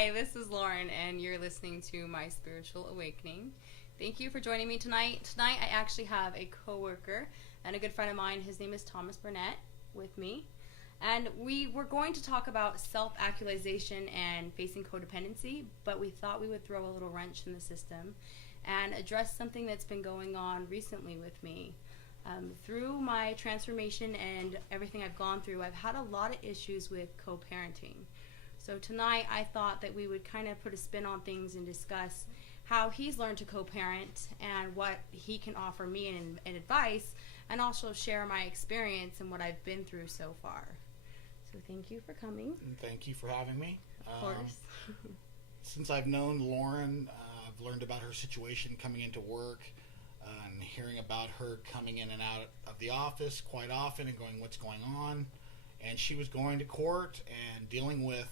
Hi, this is Lauren, and you're listening to My Spiritual Awakening. Thank you for joining me tonight. Tonight, I actually have a coworker and a good friend of mine. His name is Thomas Bennett with me. And we were going to talk about self-actualization and facing codependency, but we thought we would throw a little wrench in the system and address something that's been going on recently with me. Through my transformation and everything I've gone through, I've had a lot of issues with co-parenting. So tonight I thought that we would kind of put a spin on things and discuss how he's learned to co-parent and what he can offer me in advice, and also share my experience and what I've been through so far. So thank you for coming. And thank you for having me. Of course. Since I've known Lauren, I've learned about her situation coming into work and hearing about her coming in and out of the office quite often and going, what's going on? And she was going to court and dealing with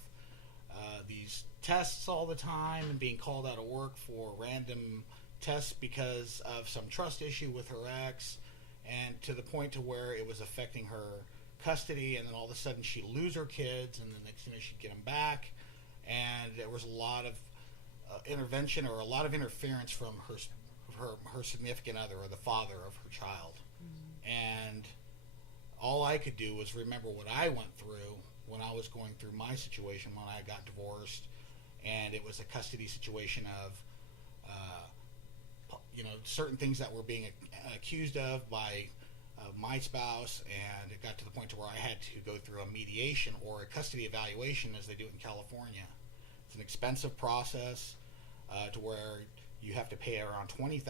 these tests all the time and being called out of work for random tests because of some trust issue with her ex, and to the point to where it was affecting her custody, and then all of a sudden she'd lose her kids, and the next thing she'd get them back, and there was a lot of intervention or a lot of interference from her significant other or the father of her child. And all I could do was remember what I went through when I was going through my situation when I got divorced, and it was a custody situation of certain things that were being accused of by my spouse, and it got to the point to where I had to go through a mediation or a custody evaluation as they do it in California. It's an expensive process to where you have to pay around $20,000,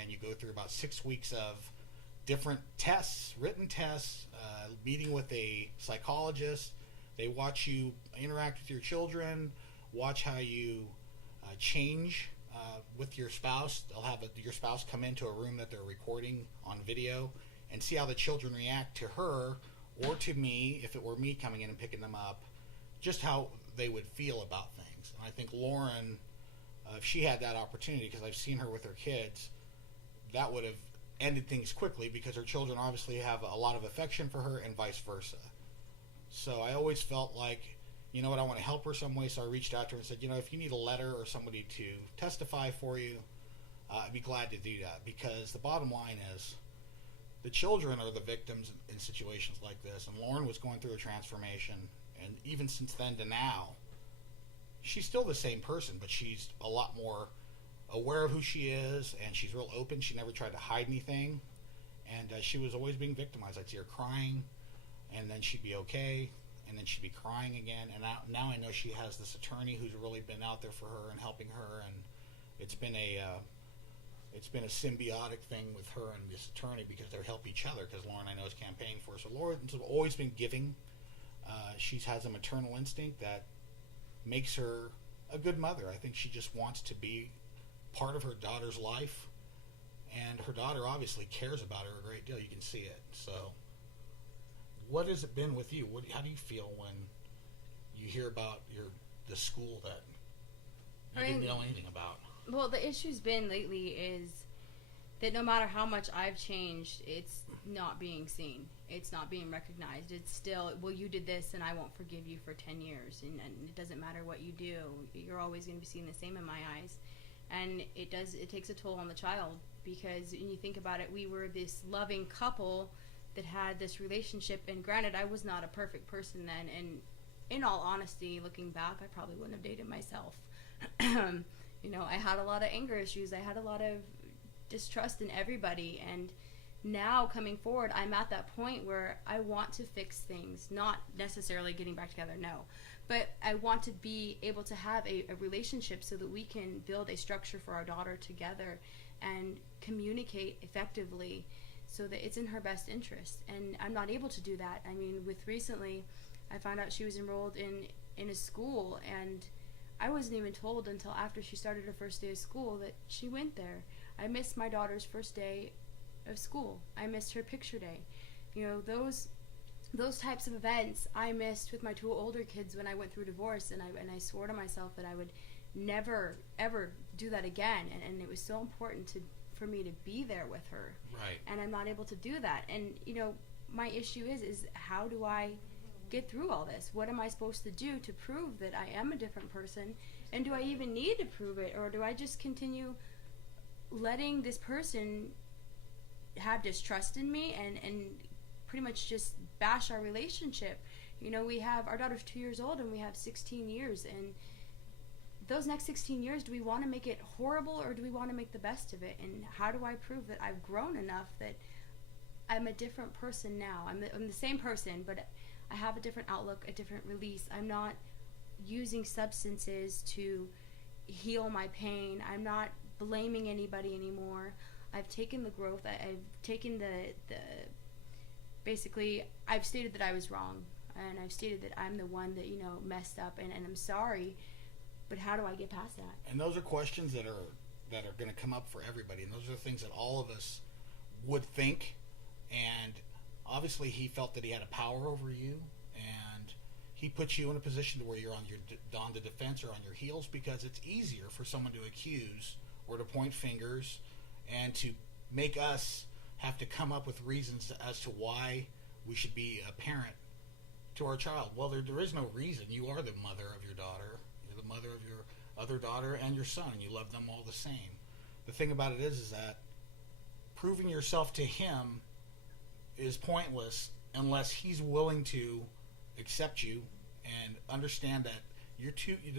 and you go through about 6 weeks of different tests, written tests, meeting with a psychologist. They watch you interact with your children, watch how you change with your spouse. They'll have your spouse come into a room that they're recording on video and see how the children react to her or to me, if it were me coming in and picking them up, just how they would feel about things. And I think Lauren, if she had that opportunity, because I've seen her with her kids, that would have ended things quickly, because her children obviously have a lot of affection for her and vice versa. So I always felt like, you know what, I want to help her some way, so I reached out to her and said, if you need a letter or somebody to testify for you, I'd be glad to do that, because the bottom line is the children are the victims in situations like this, and Lauren was going through a transformation, and even since then to now, she's still the same person, but she's a lot more aware of who she is, and she's real open. She never tried to hide anything, and she was always being victimized. I'd see her crying, and then she'd be okay, and then she'd be crying again. And now I know she has this attorney who's really been out there for her and helping her, and it's been a symbiotic thing with her and this attorney, because they help each other, because Lauren, I know, is campaigning for her. So Lauren's always been giving. She has a maternal instinct that makes her a good mother. I think she just wants to be part of her daughter's life, and her daughter obviously cares about her a great deal. You can see it. So what has it been with you? How do you feel when you hear about the school that you didn't know anything about? Well, the issue's been lately is that no matter how much I've changed, it's not being seen. It's not being recognized. It's still, well, you did this and I won't forgive you for 10 years. And it doesn't matter what you do. You're always going to be seen the same in my eyes. And it takes a toll on the child, because when you think about it, we were this loving couple that had this relationship. And granted, I was not a perfect person then. And in all honesty, looking back, I probably wouldn't have dated myself. I had a lot of anger issues. I had a lot of distrust in everybody, and now coming forward, I'm at that point where I want to fix things, not necessarily getting back together, no, but I want to be able to have a relationship so that we can build a structure for our daughter together and communicate effectively so that it's in her best interest. And I'm not able to do that. I mean, with recently, I found out she was enrolled in a school, and I wasn't even told until after she started her first day of school that she went there. I missed my daughter's first day of school. I missed her picture day. Those types of events I missed with my two older kids when I went through divorce, and I swore to myself that I would never ever do that again, and it was so important for me to be there with her. Right. And I'm not able to do that. And my issue is how do I get through all this? What am I supposed to do to prove that I am a different person? And do I even need to prove it? Or do I just continue letting this person have distrust in me and pretty much just bash our relationship? You know, our daughter's 2 years old and we have 16 years. And those next 16 years, do we want to make it horrible or do we want to make the best of it? And how do I prove that I've grown enough that I'm a different person now? I'm the same person, but I have a different outlook, a different release. I'm not using substances to heal my pain. I'm not blaming anybody anymore. I've taken the growth. I've taken basically, I've stated that I was wrong. And I've stated that I'm the one that, messed up, and I'm sorry. But how do I get past that? And those are questions that are going to come up for everybody. And those are things that all of us would think. And obviously he felt that he had a power over you. And he puts you in a position to where you're on the defense or on your heels, because it's easier for someone to accuse or to point fingers and to make us have to come up with reasons as to why we should be a parent to our child. Well, there is no reason. You are the mother of your daughter. You're the mother of your other daughter and your son, and you love them all the same. The thing about it is that proving yourself to him is pointless unless he's willing to accept you and understand that the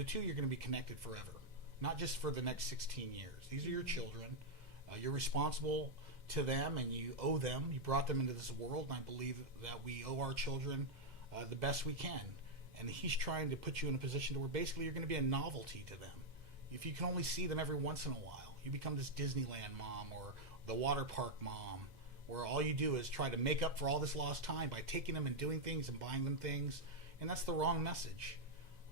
two you're going to be connected forever, not just for the next 16 years. These are your children. You're responsible to them, and you owe them. You brought them into this world, and I believe that we owe our children the best we can. And he's trying to put you in a position to where basically you're going to be a novelty to them. If you can only see them every once in a while, you become this Disneyland mom or the water park mom, where all you do is try to make up for all this lost time by taking them and doing things and buying them things. And that's the wrong message.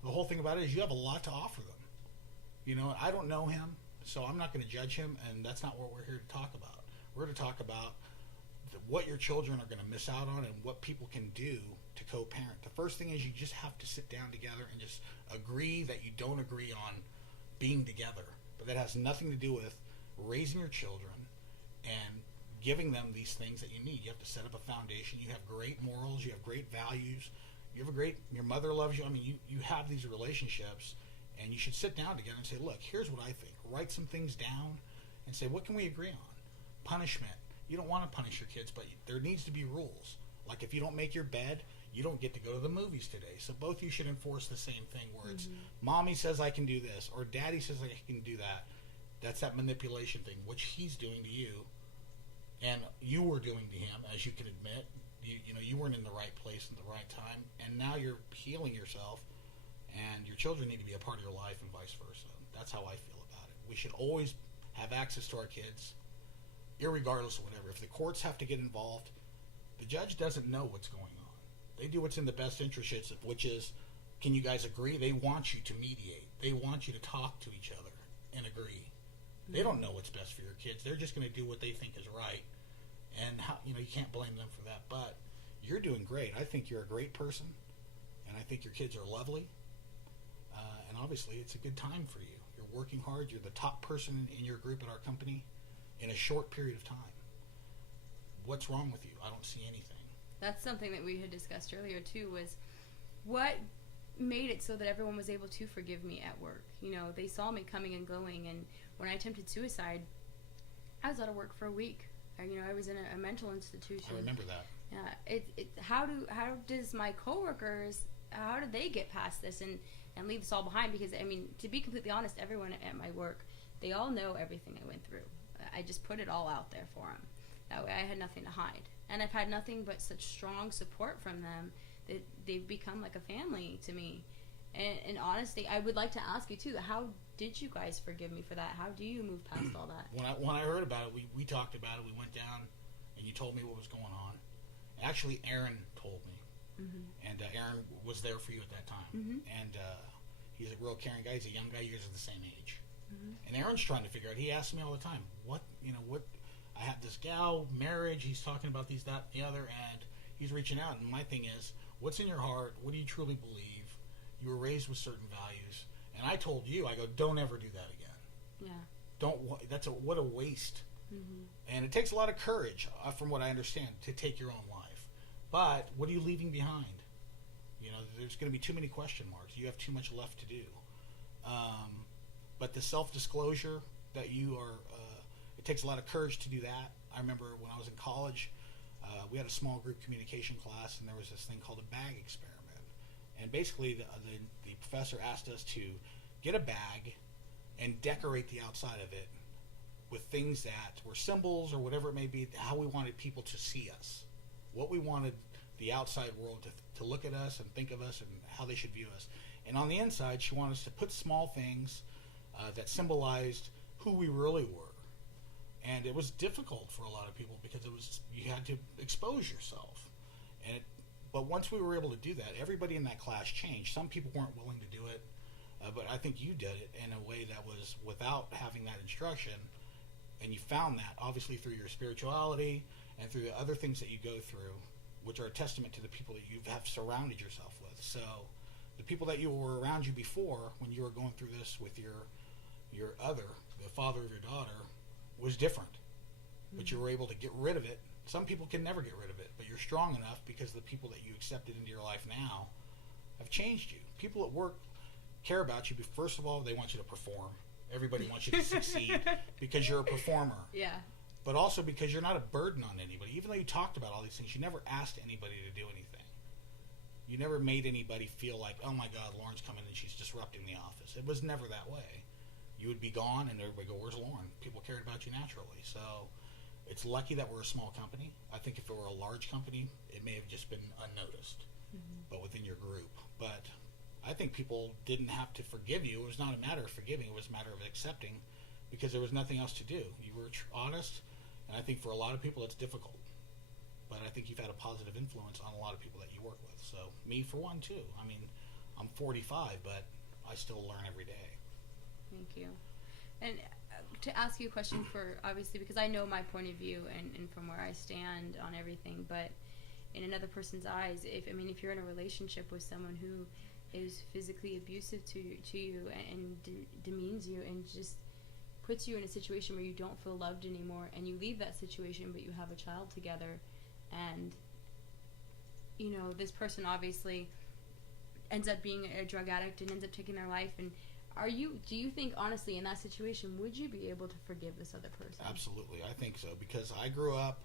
The whole thing about it is you have a lot to offer them. I don't know him, so I'm not going to judge him, and that's not what we're here to talk about. We're here to talk about what your children are going to miss out on and what people can do to co-parent. The first thing is you just have to sit down together and just agree that you don't agree on being together. But that has nothing to do with raising your children and giving them these things that you need. You have to set up a foundation. You have great morals. You have great values. Your mother loves you. I mean, you have these relationships, and you should sit down together and say, look, here's what I think. Write some things down and say, what can we agree on? Punishment. You don't want to punish your kids, but there needs to be rules. Like if you don't make your bed, you don't get to go to the movies today. So both of you should enforce the same thing, where it's mommy says I can do this or daddy says I can do that. That's that manipulation thing, which he's doing to you and you were doing to him, as you can admit. You weren't in the right place at the right time, and now you're healing yourself, and your children need to be a part of your life and vice versa. That's how I feel about it. We should always have access to our kids, irregardless of whatever. If the courts have to get involved, the judge doesn't know what's going on. They do what's in the best interest, which is, can you guys agree? They want you to mediate. They want you to talk to each other and agree. Mm-hmm. They don't know what's best for your kids. They're just going to do what they think is right. And you can't blame them for that. But you're doing great. I think you're a great person, and I think your kids are lovely. And obviously, it's a good time for you. You're working hard. You're the top person in your group at our company in a short period of time. What's wrong with you? I don't see anything. That's something that we had discussed earlier too, was what made it so that everyone was able to forgive me at work. They saw me coming and going, and when I attempted suicide, I was out of work for a week. I was in a mental institution. I remember that. Yeah. How does my coworkers, how did they get past this and leave this all behind? Because to be completely honest, everyone at my work, they all know everything I went through. I just put it all out there for them. That way I had nothing to hide. And I've had nothing but such strong support from them that they've become like a family to me. And honestly, I would like to ask you too, how did you guys forgive me for that? How do you move past all that? When I heard about it, we talked about it. We went down, and you told me what was going on. Actually, Aaron told me. Mm-hmm. And Aaron was there for you at that time. Mm-hmm. And he's a real caring guy. He's a young guy. You guys are the same age. Mm-hmm. And Aaron's trying to figure out. He asks me all the time, what I have this gal, marriage. He's talking about these, that, and the other, and he's reaching out. And my thing is, what's in your heart? What do you truly believe? You were raised with certain values. And I told you, I go, don't ever do that again. Yeah. What a waste. Mm-hmm. And it takes a lot of courage, from what I understand, to take your own life. But what are you leaving behind? You know, there's going to be too many question marks. You have too much left to do. But the self-disclosure that you are, it takes a lot of courage to do that. I remember when I was in college, we had a small group communication class, and there was this thing called a bag experiment. And basically, the professor asked us to get a bag and decorate the outside of it with things that were symbols or whatever it may be, how we wanted people to see us, what we wanted the outside world to look at us and think of us and how they should view us. And on the inside, she wanted us to put small things that symbolized who we really were. And it was difficult for a lot of people because you had to expose yourself. But once we were able to do that, everybody in that class changed. Some people weren't willing to do it, but I think you did it in a way that was without having that instruction. And you found that, obviously, through your spirituality and through the other things that you go through, which are a testament to the people that you have surrounded yourself with. So the people that you were around you before, when you were going through this with the father of your daughter, was different. Mm-hmm. But you were able to get rid of it. Some people can never get rid of it, but you're strong enough because the people that you accepted into your life now have changed you. People at work care about you, but first of all, they want you to perform. Everybody wants you to succeed because you're a performer. Yeah. But also because you're not a burden on anybody. Even though you talked about all these things, you never asked anybody to do anything. You never made anybody feel like, oh my God, Lauren's coming and she's disrupting the office. It was never that way. You would be gone and everybody would go, where's Lauren? People cared about you naturally. So it's lucky that we're a small company. I think if it were a large company, it may have just been unnoticed, but within your group. But I think people didn't have to forgive you. It was not a matter of forgiving. It was a matter of accepting because there was nothing else to do. You were honest, and I think for a lot of people it's difficult. But I think you've had a positive influence on a lot of people that you work with. So me, for one, too. I mean, I'm 45, but I still learn every day. Thank you. And to ask you a question for, obviously, because I know my point of view and from where I stand on everything, but in another person's eyes, if you're in a relationship with someone who is physically abusive to you and demeans you and just puts you in a situation where you don't feel loved anymore, and you leave that situation but you have a child together, and this person obviously ends up being a drug addict and ends up taking their life, and do you think, honestly, in that situation, would you be able to forgive this other person? Absolutely, I think so, because I grew up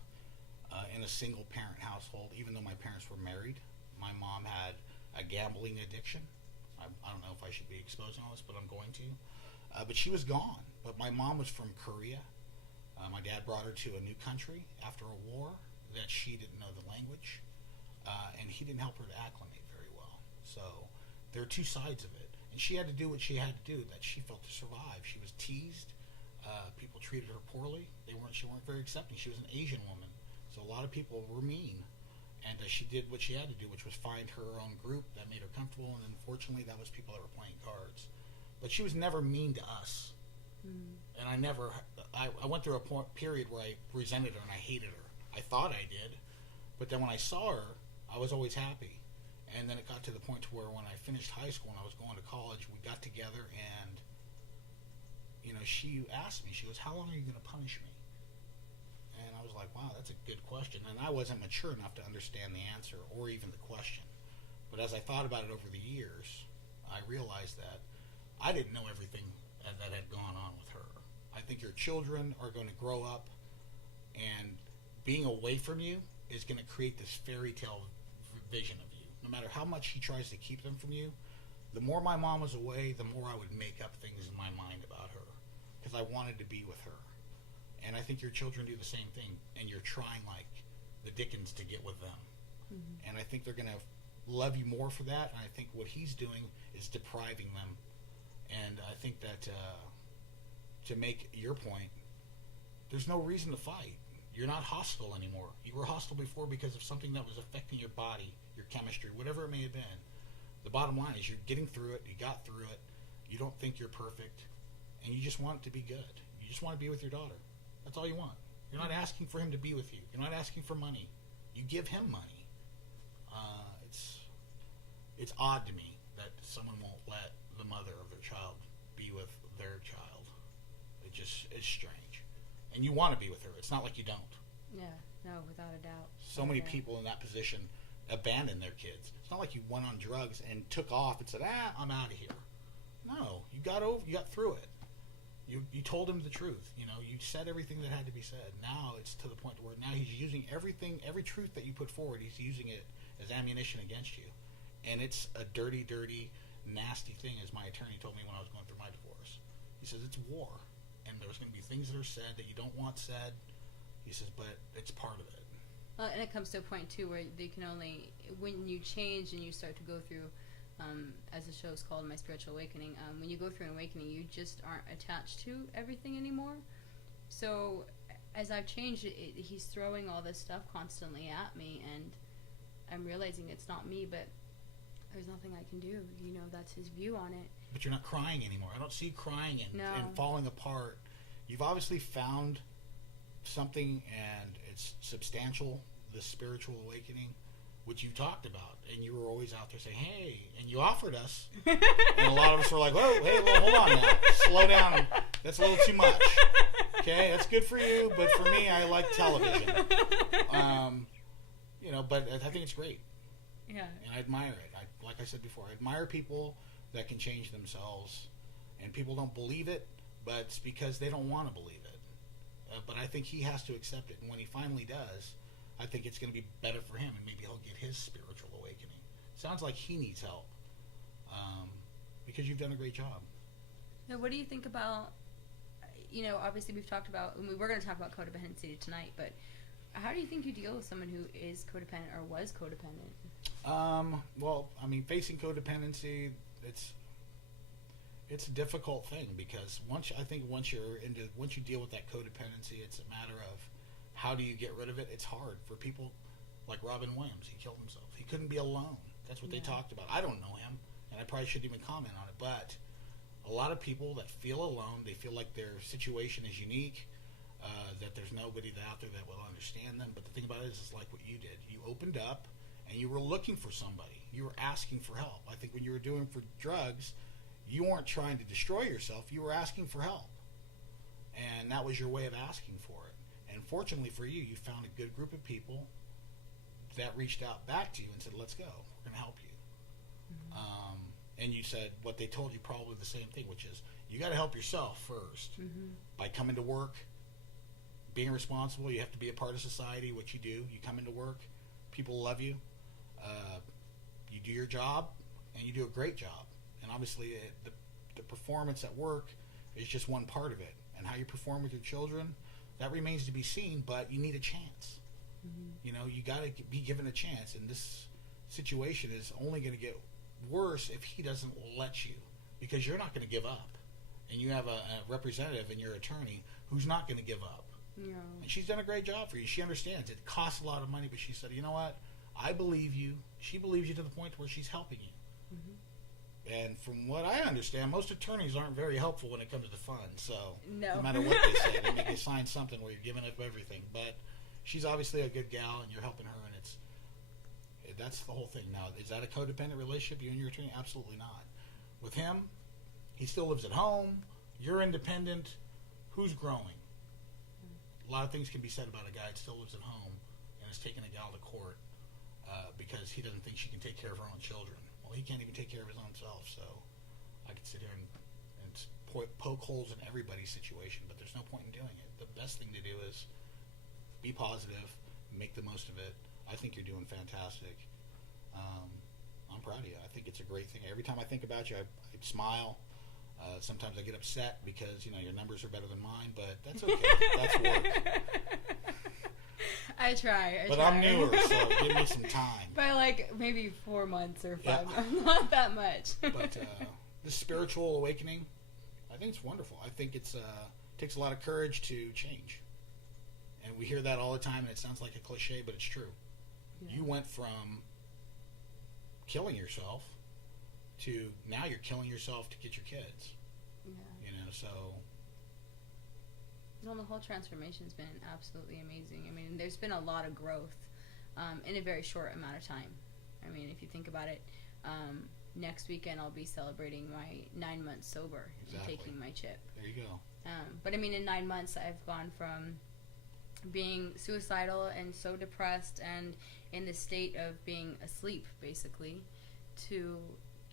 in a single parent household. Even though my parents were married, my mom had a gambling addiction. I don't know if I should be exposing all this, but I'm going to. But she was gone. But my mom was from Korea. My dad brought her to a new country after a war that she didn't know the language, and he didn't help her to acclimate very well. So there are two sides of it. And she had to do what she had to do that she felt to survive. She was teased. People treated her poorly. She weren't very accepting. She was an Asian woman, so a lot of people were mean. And she did what she had to do, which was find her own group that made her comfortable. And unfortunately, that was people that were playing cards. But she was never mean to us. And I went through a period where I resented her and I hated her. I thought I did. But then when I saw her, I was always happy. And then it got to the point to where when I finished high school and I was going to college, we got together and, she asked me, she goes, how long are you going to punish me? And I was like, wow, that's a good question. And I wasn't mature enough to understand the answer or even the question. But as I thought about it over the years, I realized that I didn't know everything that had gone on with her. I think your children are going to grow up, and being away from you is going to create this fairy tale vision of you. No matter how much he tries to keep them from you, the more my mom was away, the more I would make up things in my mind about her because I wanted to be with her. And I think your children do the same thing, and you're trying like the Dickens to get with them. And I think they're going to love you more for that, and I think what he's doing is depriving them. And I think that to make your point, there's no reason to fight. You're not hostile anymore. You were hostile before because of something that was affecting your body, your chemistry, whatever it may have been. The bottom line is you're getting through it. You got through it. You don't think you're perfect, and you just want it to be good. You just want to be with your daughter. That's all you want. You're not asking for him to be with you. You're not asking for money. You give him money. It's odd to me that someone won't let the mother of their child be with their child. It's strange. And you want to be with her. It's not like you don't. Yeah, no, without a doubt. So many people in that position abandon their kids. It's not like you went on drugs and took off and said, I'm out of here. No, you got through it. You told him the truth. You know, you said everything that had to be said. Now it's to the point where now he's using every truth that you put forward, he's using it as ammunition against you. And it's a dirty, dirty, nasty thing, as my attorney told me when I was going through my divorce. He says it's war, and there's going to be things that are said that you don't want said. He says, but it's part of it. And it comes to a point too where they can only, when you change and you start to go through, as the show is called, My Spiritual Awakening, when you go through an awakening, you just aren't attached to everything anymore. So as I've changed, he's throwing all this stuff constantly at me, and I'm realizing it's not me, but there's nothing I can do. You know, that's his view on it. But you're not crying anymore. I don't see you crying and No. falling apart. You've obviously found something, and it's substantial, this spiritual awakening, which you talked about, and you were always out there saying, hey, and you offered us, and a lot of us were like, whoa, hey, well, hold on now, slow down, that's a little too much, okay, that's good for you, but for me, I like television, you know, but I think it's great, Yeah. and I admire it. Like I said before, I admire people that can change themselves, and people don't believe it, but it's because they don't want to believe it, but I think he has to accept it, and when he finally does, I think it's going to be better for him, and maybe he'll get his spiritual awakening. Sounds like he needs help, because you've done a great job. Now, what do you think about, you know, obviously we've talked about, and we're going to talk about codependency tonight, but how do you think you deal with someone who is codependent or was codependent? Well, I mean, facing codependency, it's a difficult thing, because once you deal with that codependency, it's a matter of how do you get rid of it. It's hard for people like Robin Williams. He killed himself. He couldn't be alone. That's what they talked about. I don't know him, and I probably shouldn't even comment on it, but a lot of people that feel alone, they feel like their situation is unique, that there's nobody out there that will understand them. But the thing about it is like what you did. You opened up, and you were looking for somebody. You were asking for help. I think when you were doing for drugs, you weren't trying to destroy yourself. You were asking for help, and that was your way of asking for it. And fortunately for you, you found a good group of people that reached out back to you and said, let's go. We're going to help you. Mm-hmm. And you said what they told you, probably the same thing, which is you got to help yourself first by coming to work, being responsible. You have to be a part of society, what you do. You come into work, people love you. You do your job, and you do a great job. And obviously the performance at work is just one part of it. And how you perform with your children, that remains to be seen, but you need a chance. You know, you got to be given a chance, and this situation is only going to get worse if he doesn't let you, because you're not going to give up, and you have a representative in your attorney who's not going to give up. No. And she's done a great job for you. She understands it costs a lot of money, but she said, you know what, I believe you. She believes you to the point where she's helping you. And from what I understand, most attorneys aren't very helpful when it comes to funds. So no matter what they say, they make you sign something where you're giving up everything. But she's obviously a good gal, and you're helping her, and that's the whole thing. Now, is that a codependent relationship, you and your attorney? Absolutely not. With him, he still lives at home. You're independent. Who's growing? A lot of things can be said about a guy that still lives at home and is taking a gal to court because he doesn't think she can take care of her own children. Well, he can't even take care of his own self, so I could sit here and poke holes in everybody's situation, but there's no point in doing it. The best thing to do is be positive, make the most of it. I think you're doing fantastic. I'm proud of you. I think it's a great thing. Every time I think about you, I smile. Sometimes I get upset because, you know, your numbers are better than mine, but that's okay. That's work. I try. But I'm newer, so give me some time. By like maybe 4 months or 5 months. Not that much. But this spiritual awakening, I think it's wonderful. I think it takes a lot of courage to change. And we hear that all the time, and it sounds like a cliche, but it's true. Yeah. You went from killing yourself to now you're killing yourself to get your kids. Yeah. You know, so... Well, the whole transformation's been absolutely amazing. I mean, there's been a lot of growth in a very short amount of time. I mean, if you think about it, next weekend I'll be celebrating my 9 months sober and taking my chip. There you go. But I mean, in 9 months, I've gone from being suicidal and so depressed and in the state of being asleep, basically, to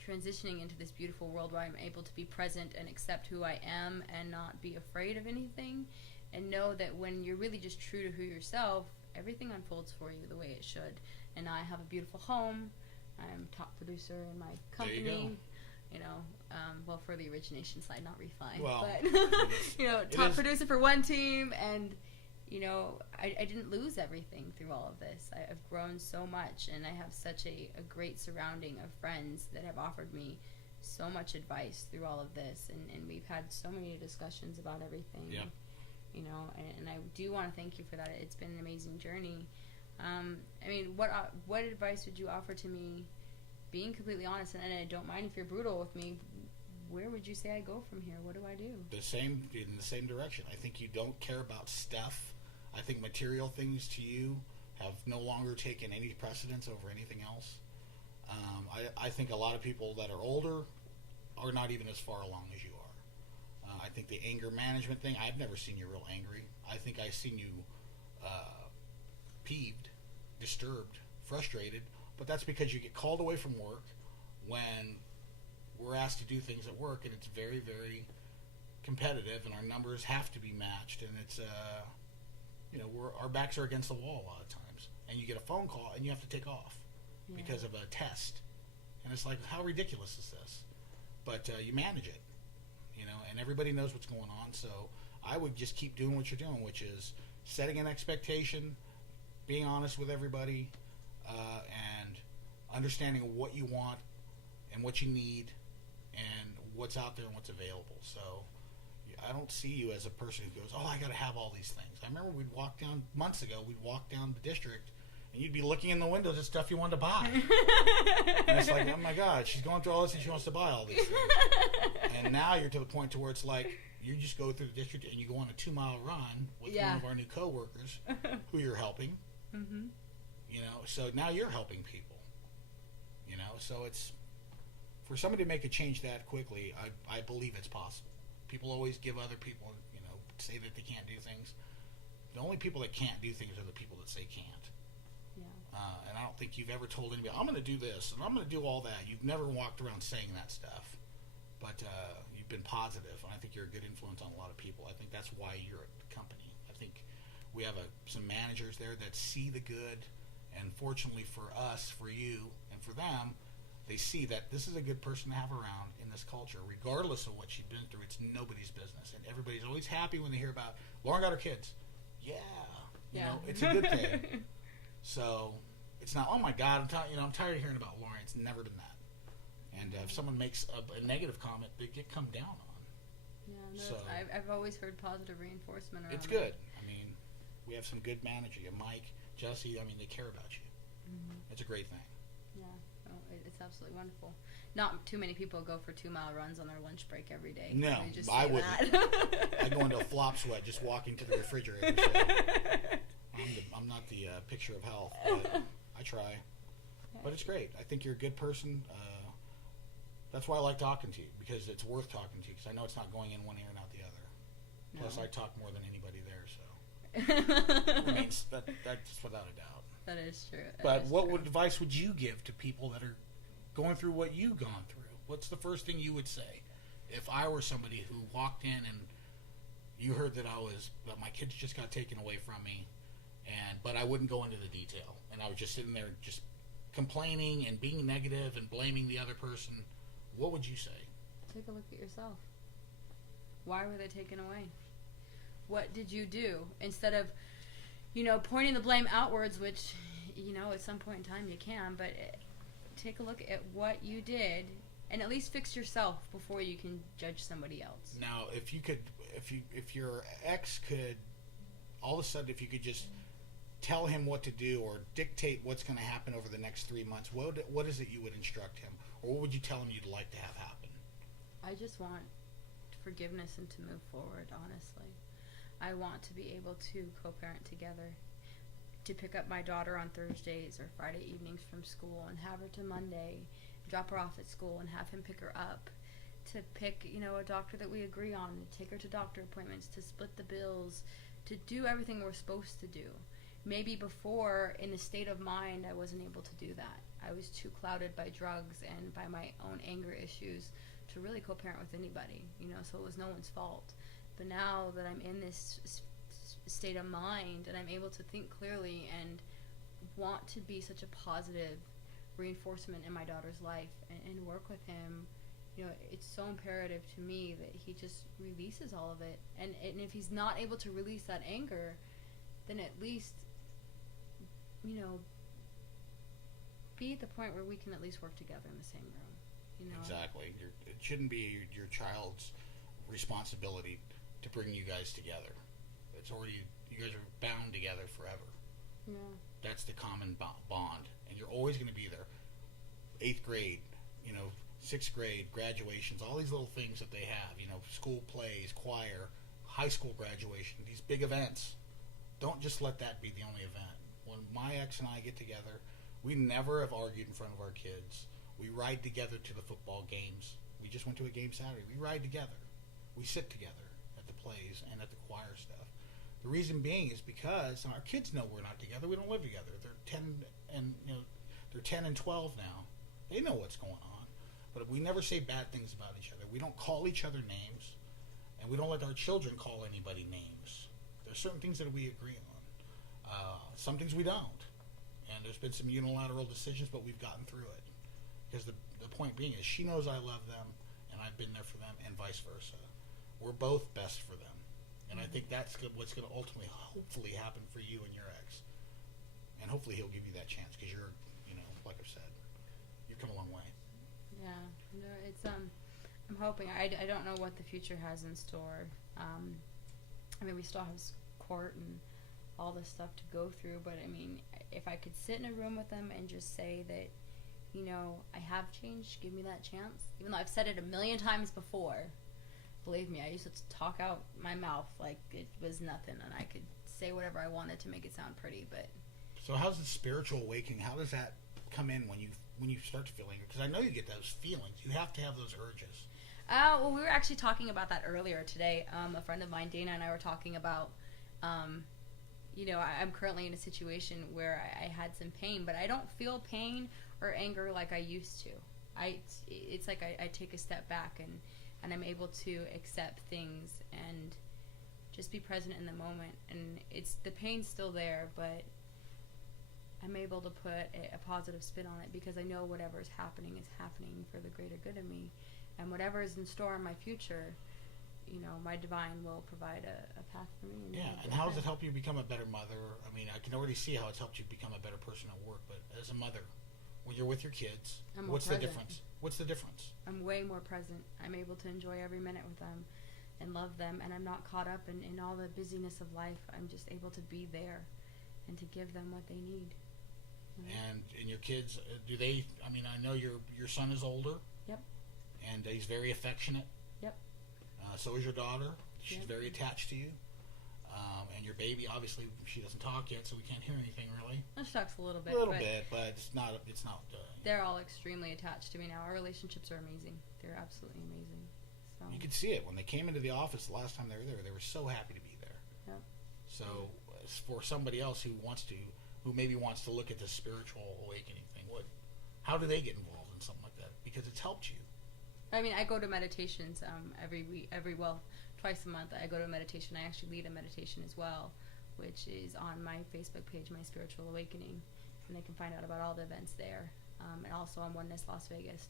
transitioning into this beautiful world where I'm able to be present and accept who I am and not be afraid of anything, and know that when you're really just true to who yourself, everything unfolds for you the way it should. And I have a beautiful home. I'm top producer in my company. There you go. You know, well, for the origination side, not Refi. Well, but, you know, top producer for one team. And, you know, I didn't lose everything through all of this. I've grown so much, and I have such a great surrounding of friends that have offered me so much advice through all of this. And we've had so many discussions about everything. Yeah. You know, and I do want to thank you for that. It's been an amazing journey. I mean, what advice would you offer to me, being completely honest, and I don't mind if you're brutal with me, where would you say I go from here? What do I do? In the same direction. I think you don't care about stuff. I think material things to you have no longer taken any precedence over anything else. I think a lot of people that are older are not even as far along as you are. I think the anger management thing, I've never seen you real angry. I think I've seen you peeved, disturbed, frustrated, but that's because you get called away from work when we're asked to do things at work, and it's very, very competitive, and our numbers have to be matched, and it's you know, our backs are against the wall a lot of times, and you get a phone call and you have to take off because of a test, and it's like, how ridiculous is this? But you manage it, you know, and everybody knows what's going on. So I would just keep doing what you're doing, which is setting an expectation, being honest with everybody, and understanding what you want and what you need and what's out there and what's available. So I don't see you as a person who goes, oh, I got to have all these things. I remember months ago, we'd walk down the district, and you'd be looking in the windows at stuff you wanted to buy. And it's like, oh my God, she's going through all this and she wants to buy all these things. And now you're to the point to where it's like, you just go through the district and you go on a 2-mile run with one of our new coworkers who you're helping. Mm-hmm. You know, so now you're helping people. You know, so it's, for somebody to make a change that quickly, I believe it's possible. People always give other people, you know, say that they can't do things. The only people that can't do things are the people that say can't. Yeah. And I don't think you've ever told anybody, I'm going to do this, and I'm going to do all that. You've never walked around saying that stuff. But you've been positive, and I think you're a good influence on a lot of people. I think that's why you're at the company. I think we have some managers there that see the good, and fortunately for us, for you, and for them, they see that this is a good person to have around in this culture, regardless of what she's been through. It's nobody's business, and everybody's always happy when they hear about Lauren got her kids. Yeah, you know, it's a good thing. So it's not, oh my God, I'm tired of hearing about Lauren. It's never been that. And if someone makes a negative comment, they get come down on. Yeah, no, so I've always heard positive reinforcement around. It's good. I mean, we have some good managers. Mike, Jesse. I mean, they care about you. Mm-hmm. It's a great thing. Yeah, it's absolutely wonderful. Not too many people go for 2-mile runs on their lunch break every day. No, I wouldn't. I go into a flop sweat just walking to the refrigerator. So I'm not the picture of health, but I try. But it's great. I think you're a good person. That's why I like talking to you, because it's worth talking to you, because I know it's not going in one ear and out the other. No. Plus, I talk more than anybody there, so. I mean, that's without a doubt. That is true. But what advice would you give to people that are going through what you've gone through? What's the first thing you would say if I were somebody who walked in and you heard that my kids just got taken away from me, but I wouldn't go into the detail, and I was just sitting there just complaining and being negative and blaming the other person? What would you say? Take a look at yourself. Why were they taken away? What did you do? Instead of, pointing the blame outwards, which, at some point in time you can, but take a look at what you did and at least fix yourself before you can judge somebody else. Now, if your ex could, all of a sudden, if you could just tell him what to do or dictate what's going to happen over the next 3 months, what is it you would instruct him? Or what would you tell him you'd like to have happen? I just want forgiveness and to move forward, honestly. I want to be able to co-parent together, to pick up my daughter on Thursdays or Friday evenings from school and have her to Monday, drop her off at school and have him pick her up, to pick, a doctor that we agree on, to take her to doctor appointments, to split the bills, to do everything we're supposed to do. maybe before, in the state of mind, I wasn't able to do that. I was too clouded by drugs and by my own anger issues to really co-parent with anybody, so it was no one's fault. But now that I'm in this state of mind and I'm able to think clearly and want to be such a positive reinforcement in my daughter's life and work with him, it's so imperative to me that he just releases all of it. And if he's not able to release that anger, then at least, be at the point where we can at least work together in the same room. Exactly. It shouldn't be your child's responsibility to bring you guys together. It's already, you guys are bound together forever. Yeah. That's the common bond, and you're always going to be there. 8th grade, 6th grade, graduations, all these little things that they have, school plays, choir, high school graduation, these big events. Don't just let that be the only event. When my ex and I get together, we never have argued in front of our kids. We ride together to the football games. We just went to a game Saturday. We ride together. We sit together at the plays and at the choir stuff. The reason being is because our kids know we're not together. We don't live together. They're 10 and 12 now. They know what's going on. But we never say bad things about each other. We don't call each other names, and we don't let our children call anybody names. There's certain things that we agree on. Some things we don't. And there's been some unilateral decisions, but we've gotten through it. Because the point being is she knows I love them, and I've been there for them, and vice versa. We're both best for them. And I think that's what's going to ultimately, hopefully, happen for you and your ex. And hopefully he'll give you that chance, because you're, like I've said, you've come a long way. Yeah. It's, I'm hoping. I don't know what the future has in store. We still have court and all this stuff to go through, but if I could sit in a room with them and just say that, I have changed, give me that chance. Even though I've said it a million times before, believe me, I used to talk out my mouth like it was nothing, and I could say whatever I wanted to make it sound pretty. But so, how's the spiritual awakening? How does that come in when you start to feel anger? Because I know you get those feelings. You have to have those urges. Well, we were actually talking about that earlier today. A friend of mine, Dana, and I were talking about. I'm currently in a situation where I had some pain, but I don't feel pain or anger like I used to. It's like I take a step back and I'm able to accept things and just be present in the moment. And the pain's still there, but I'm able to put a positive spin on it because I know whatever is happening for the greater good of me. And whatever is in store in my future, my divine will provide a path for me. And how does it help you become a better mother? I can already see how it's helped you become a better person at work, but as a mother, when you're with your kids, what's the difference? What's the difference? I'm way more present. I'm able to enjoy every minute with them and love them, and I'm not caught up in all the busyness of life. I'm just able to be there and to give them what they need. And your kids, do they, I know your son is older. Yep. And he's very affectionate. Yep. So is your daughter. She's Yep. very attached to you. And your baby, obviously, she doesn't talk yet, so we can't hear anything really. She talks a little bit. But it's not. They're all extremely attached to me now. Our relationships are amazing. They're absolutely amazing. So you could see it when they came into the office the last time they were there. They were so happy to be there. Yep. So for somebody else who maybe wants to look at this spiritual awakening thing, how do they get involved in something like that? Because it's helped you. I go to meditations twice a month. I go to a meditation. I actually lead a meditation as well, which is on my Facebook page, My Spiritual Awakening, and they can find out about all the events there. And also on Oneness Las Vegas,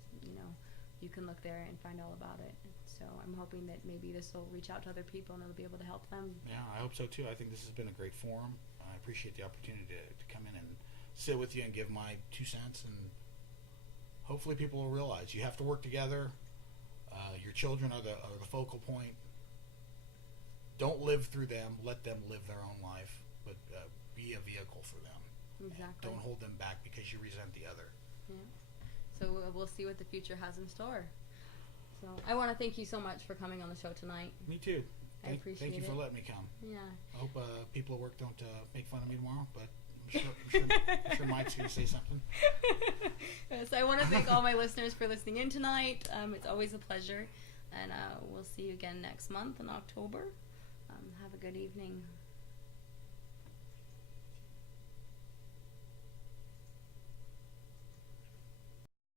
you can look there and find all about it. So I'm hoping that maybe this will reach out to other people and it'll be able to help them. Yeah, I hope so too. I think this has been a great forum. I appreciate the opportunity to come in and sit with you and give my 2 cents, and hopefully people will realize you have to work together. Your children are the focal point. Don't live through them. Let them live their own life, but be a vehicle for them. Exactly. Don't hold them back because you resent the other. Yeah. So we'll see what the future has in store. So I want to thank you so much for coming on the show tonight. Me too. I appreciate it. Thank you for letting me come. Yeah. I hope people at work don't make fun of me tomorrow, but I'm sure Mike's going to say something. So I want to thank all my listeners for listening in tonight. It's always a pleasure. And we'll see you again next month in October. Have a good evening.